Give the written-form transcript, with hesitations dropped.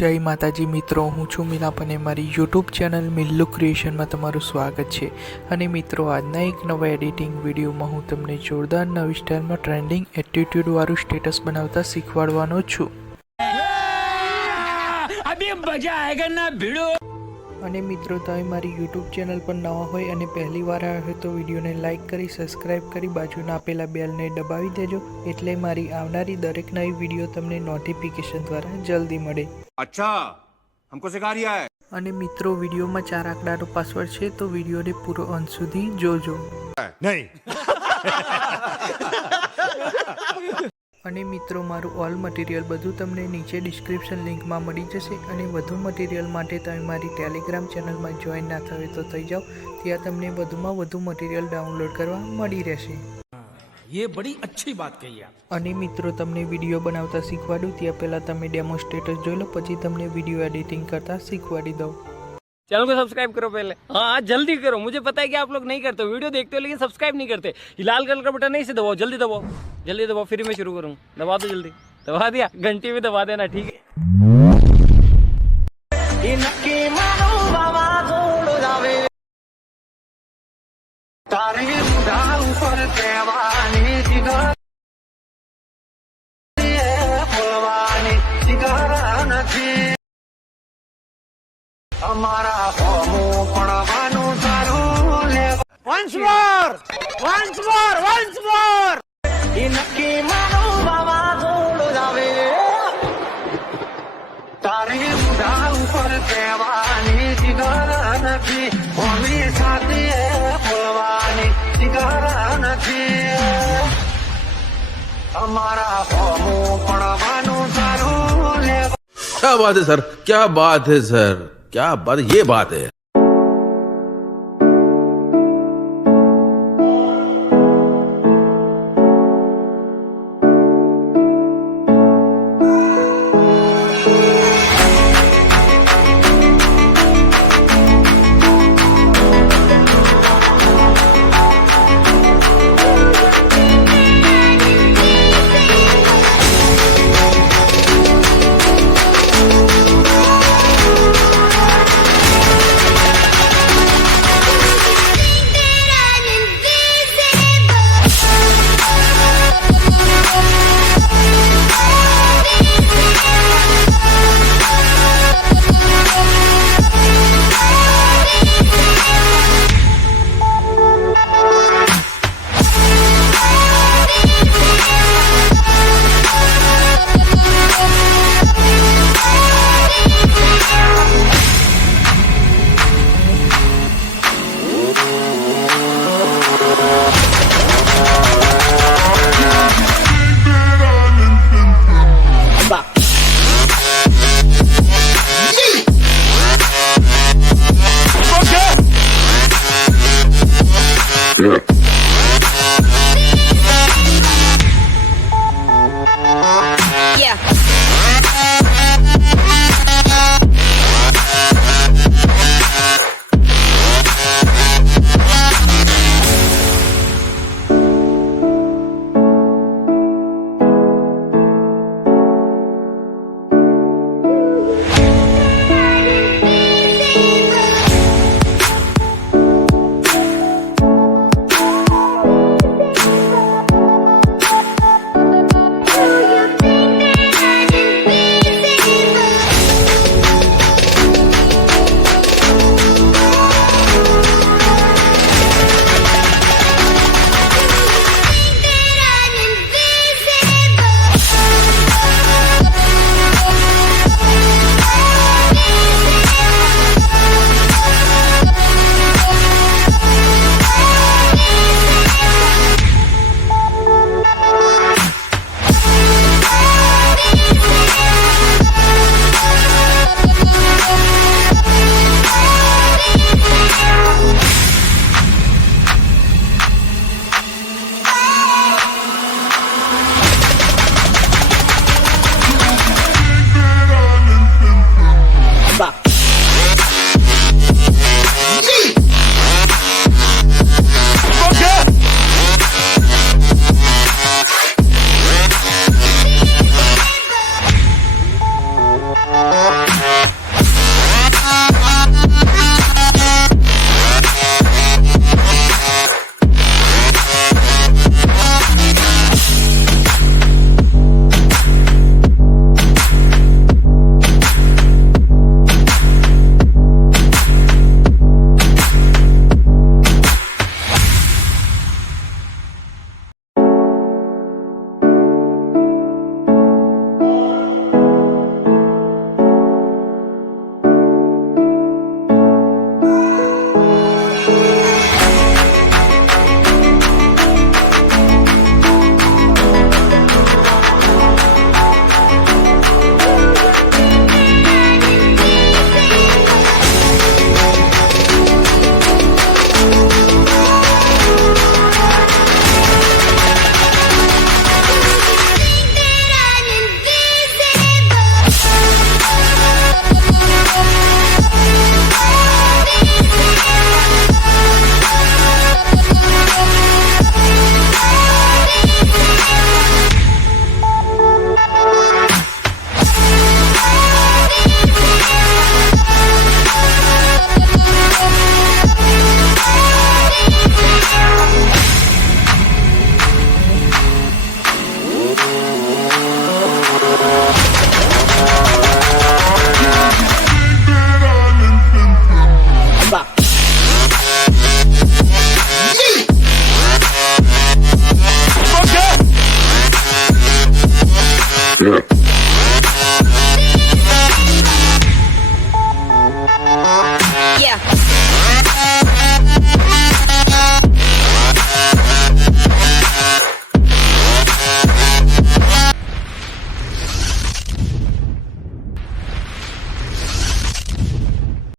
જય માતાજી મિત્રો, હું છું મિલાપ અને મારી યુટ્યુબ ચેનલ મિલ્લુ ક્રિએશનમાં તમારું સ્વાગત છે। અને મિત્રો, આજના એક નવા એડિટિંગ વિડીયોમાં હું તમને જોરદાર નવી સ્ટાઇલમાં ટ્રેન્ડિંગ એટીટ્યુડવાળું સ્ટેટસ બનાવતા શીખવાડવાનો છું। अभी मजा आएगा ना भिड़ो। અને મિત્રો, તમે મારી યુટ્યુબ ચેનલ પર નવા હોય અને પહેલી વાર આવ્યા હોય તો વિડીયોને લાઇક કરી સબસ્ક્રાઇબ કરી બાજુના આપેલા બેલને દબાવી દેજો, એટલે મારી આવનારી દરેક નવી વિડીયો તમને નોટિફિકેશન દ્વારા જલ્દી મળે। अच्छा, हमको सिखा रिया है। અને મિત્રો, વિડીયોમાં 4 આંકડાનો પાસવર્ડ છે, તો વિડીયોને પૂરો અંત સુધી જોજો। नहीं અને મિત્રો, મારું ઓલ મટીરિયલ બધું તમને નીચે ડિસ્ક્રિપ્શન લિંકમાં મળી જશે। અને વધુ મટીરિયલ માટે તમે મારી ટેલિગ્રામ ચેનલમાં જોઈન ના થવે તો થઈ જાઓ, ત્યાં તમને વધુમાં વધુ મટીરિયલ ડાઉનલોડ કરવા મળી રહેશે। ये बड़ी अच्छी बात कही आप। અને મિત્રો, તમને વિડીયો બનાવતા શીખવાડું ત્યાં પહેલાં તમે ડેમો સ્ટેટસ જોઈ લો, પછી તમને વિડીયો એડિટિંગ કરતા શીખવાડી દઉં। चैनल को सब्सक्राइब करो पहले। हाँ जल्दी करो, मुझे पता है कि आप लोग नहीं करते, वीडियो देखते हो लेकिन सब्सक्राइब नहीं करते। ये लाल कलर का बटन नहीं से दबाओ, जल्दी दबाओ, जल्दी दबाओ, फिर मैं शुरू करूँ। दबा दो जल्दी, दबा दिया, घंटी में दबा देना, ठीक है। Once more, once more, once more. इनकी मानो बाबा जोड़ जावे तारे मुझा ऊपर केवानी जिगर नथी होनी साथी है फुलवानी जिगर नथी हमारा होमो पड़वानो सारो ले। क्या बात है सर, क्या बात है सर, क्या बात, ये बात है।